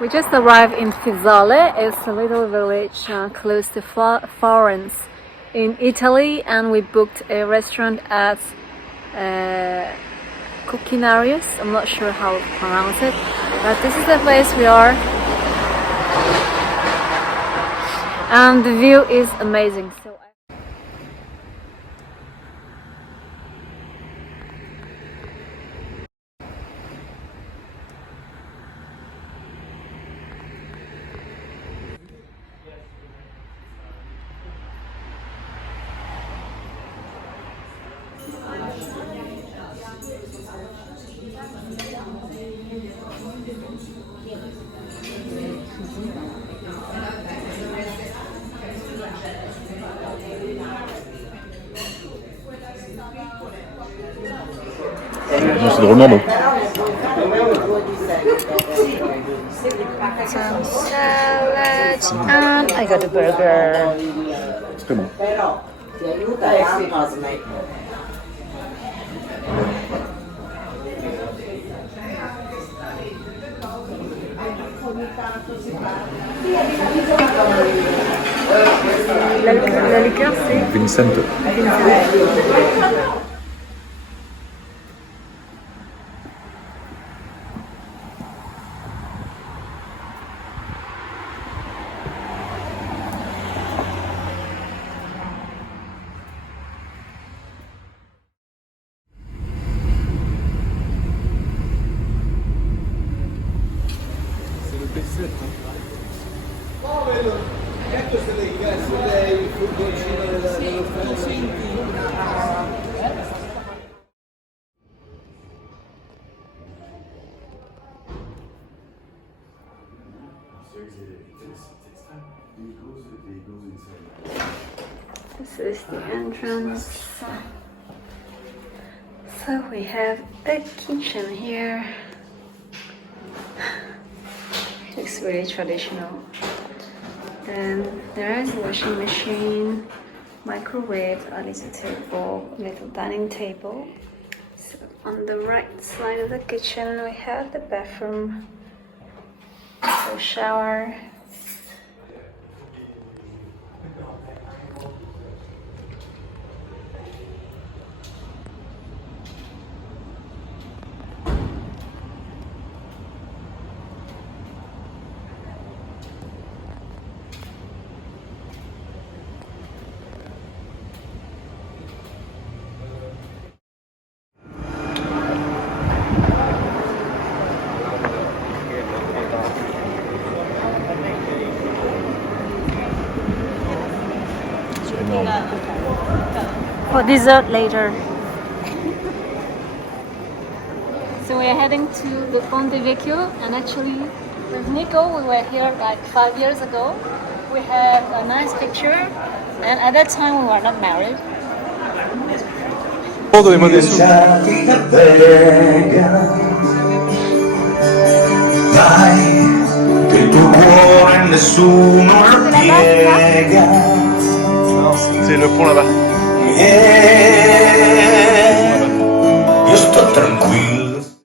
We just arrived in Fiesole. It's a little village close to Florence in Italy, and we booked a restaurant at Coquinarius. I'm not sure how to pronounce it, but this is the place we are, and the view is amazing. C'est drôlement bon. Some salad, and I got a burger. C'est très bon. La liqueur, c'est Vincent. This is the entrance. So we have a kitchen here. Looks really traditional. Then there is a washing machine, microwave, a little table, little dining table. So on the right side of the kitchen we have the bathroom, so shower. For dessert later. So we're heading to the Ponte Vecchio, and actually with Nico we were here like 5 years ago. We have a nice picture, and at that time we were not married. Dai, che il tuo cuore nessuno lo piega. Non, c'est le pont là-bas. Io sto tranquillo